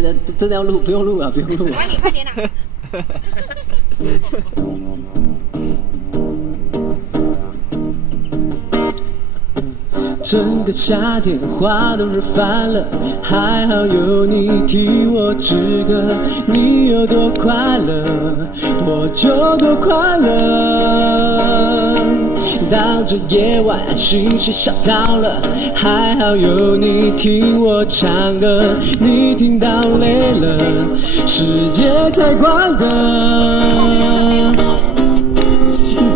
那真的要录？不用录啊，不用录、啊。你快点啊！整个夏天花都热翻了，还好有你替我止渴。你有多快乐，我就多快乐。到这夜晚，心事笑到了，还好有你听我唱歌。你听到累了，世界才关灯。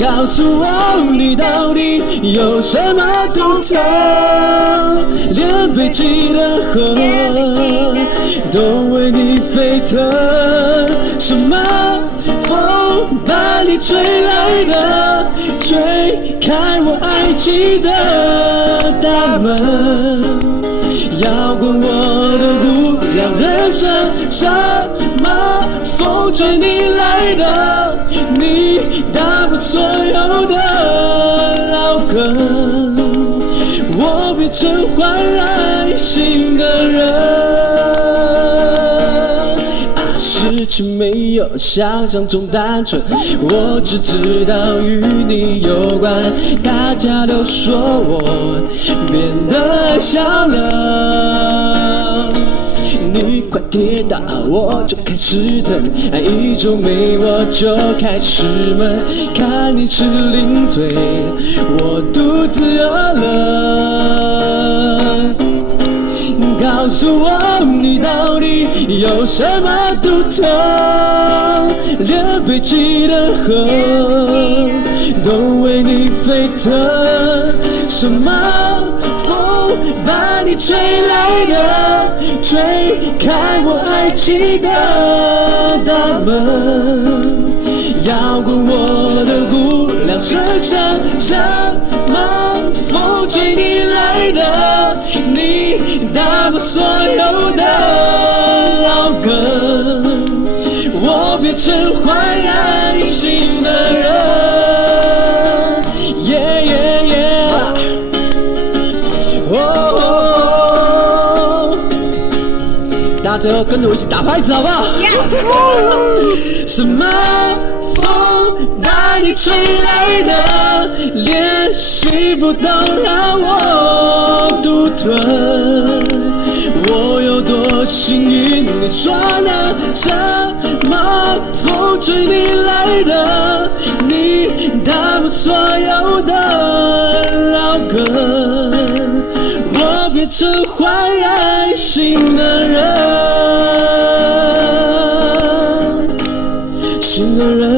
告诉我你到底有什么独特，连北极的河都为你沸腾。什么风把你吹来的，吹开我爱情的大门，摇滚我的无聊人生。什么风吹你来的，你打破所有的老梗，我变成焕然新的人。事情没有想象中单纯，我只知道与你有关。大家都说我变得小了，你快跌倒，我就开始疼，一皱眉我就开始闷。看你吃零嘴，我肚子饿了。告诉我你到底有什么独特，连北极的河都为你沸腾。什么风把你吹来的，吹开我爱情的大门，摇滚我的无聊人生。什么风吹你来的，你打破所有的老梗，我变成焕然新的人。大家最后跟着我一起打拍子好不好？什么风把你吹来的，连幸福都让我独吞。我有多幸运，你说呢？什么风吹你来的，你打破所有的老梗，我变成焕然新的人，新的人。